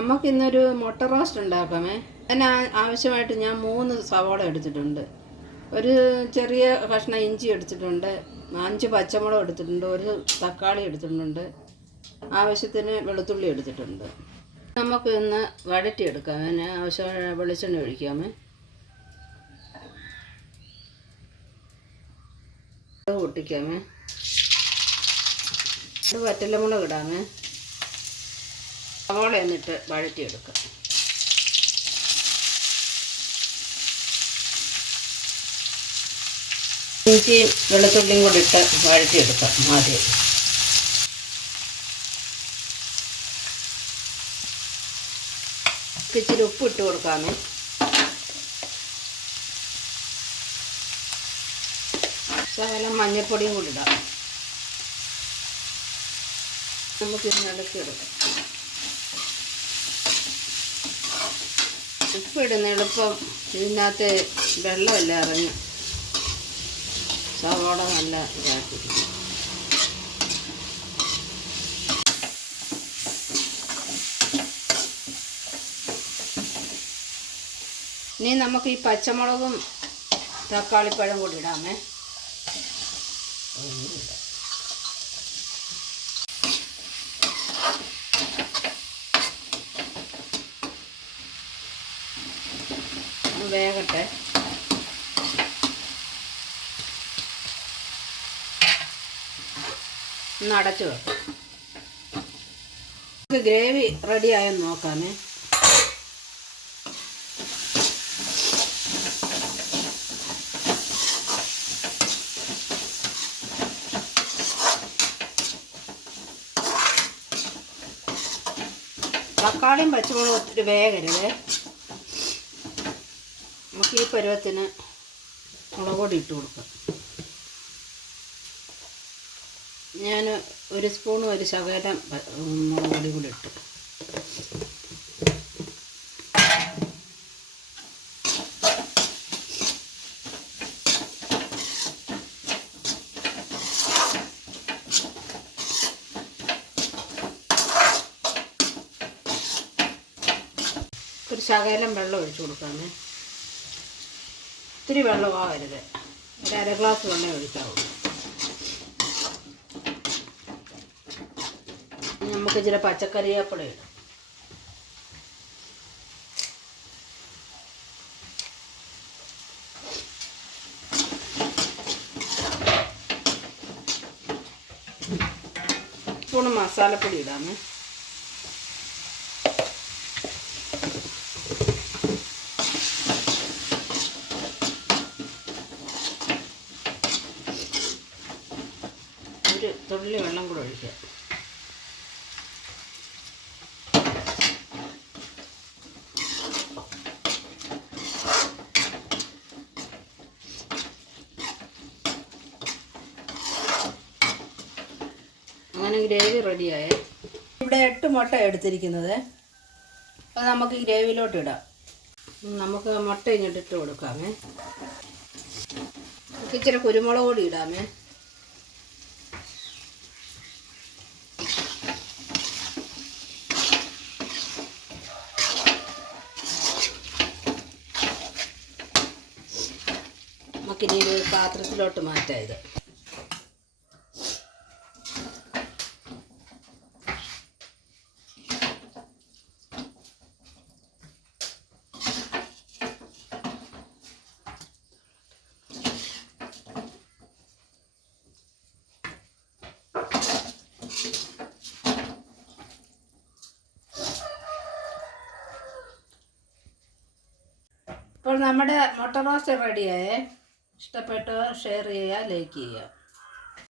നമുക്കിന്നൊരു മുട്ട റോസ്റ്റ് ഉണ്ടാക്കാമേ. അതിന് ആവശ്യമായിട്ട് ഞാൻ 3 സവാള എടുത്തിട്ടുണ്ട്, ഒരു ചെറിയ കഷ്ണം ഇഞ്ചി എടുത്തിട്ടുണ്ട്, 5 പച്ചമുളക് എടുത്തിട്ടുണ്ട്, ഒരു തക്കാളി എടുത്തിട്ടുണ്ട്, ആവശ്യത്തിന് വെളുത്തുള്ളി എടുത്തിട്ടുണ്ട്. നമുക്ക് ഇന്ന് വഴറ്റിയെടുക്കാം. അതിന് ആവശ്യമായ വെളിച്ചെണ്ണ ഒഴിക്കാമേ. പൊട്ടിക്കാമേ. വറ്റലമുളക് ഇടാമേ. സവാള എന്നിട്ട് വഴറ്റിയെടുക്കാം. ഇഞ്ചിയും വെളുത്തുള്ളിയും കൂടി ഇട്ട് വഴറ്റിയെടുക്കാം. ആദ്യം ഇച്ചിരി ഉപ്പ് ഇട്ട് കൊടുക്കാമേ. ശകലം മഞ്ഞൾപ്പൊടിയും കൂടി ഇടാം. നമുക്കിത് ഇളക്കിയെടുക്കാം. ഉപ്പിടുന്ന എളുപ്പം ഇതിനകത്ത് വെള്ളമല്ല ഇറങ്ങി സവാള നല്ല ഇതാക്കിയിരിക്കും. ഇനി നമുക്ക് ഈ പച്ചമുളകും തക്കാളിപ്പഴം കൂടി ഇടാമേ. വേകട്ടെ. ഒന്ന് അടച്ചു വെക്കാം. നമുക്ക് ഗ്രേവി റെഡിയായെന്ന് നോക്കാമേ. തക്കാളിയും പച്ചമുളകും ഒത്തിരി വേകരുത്. നമുക്ക് ഈ പരുവത്തിന് മുളക് പൊടി ഇട്ട് കൊടുക്കാം. ഞാൻ ഒരു സ്പൂണും ഒരു ശകലം മുളക് പൊടി കൂടി ഇട്ടു. ഒരു ശകലം വെള്ളം ഒഴിച്ചു കൊടുക്കാമേ. ഒത്തിരി വെള്ളമാകരുത്, ഒരു അര ഗ്ലാസ് വെള്ളം ഒഴിക്കാവുള്ളൂ. നമുക്ക് ഇച്ചിരി പച്ചക്കറിവേപ്പില ഇടാം. സ്പൂണ് മസാലപ്പൊടി ഇടാമേ. ഒരു തുള്ളി വെള്ളം കൂടെ ഒഴിക്കുക. അങ്ങനെ ഗ്രേവി റെഡിയായേ. ഇവിടെ 8 മുട്ട എടുത്തിരിക്കുന്നത്. അത് നമുക്ക് ഈ ഗ്രേവിയിലോട്ട് ഇടാം. നമുക്ക് മുട്ട ഇങ്ങോട്ടിട്ട് കൊടുക്കാമേ. ഇച്ചിരി കുരുമുളക് പൊടി ഇടാമേ. നമുക്കിനി ഒരു പാത്രത്തിലോട്ട് മാറ്റാം ഇത്. ഇപ്പോൾ നമ്മുടെ മുട്ട റോസ്റ്റ് റെഡിയായേ. ഇഷ്ടപ്പെട്ടോ ഷെയർ ചെയ്യുക, ലൈക്ക് ചെയ്യുക.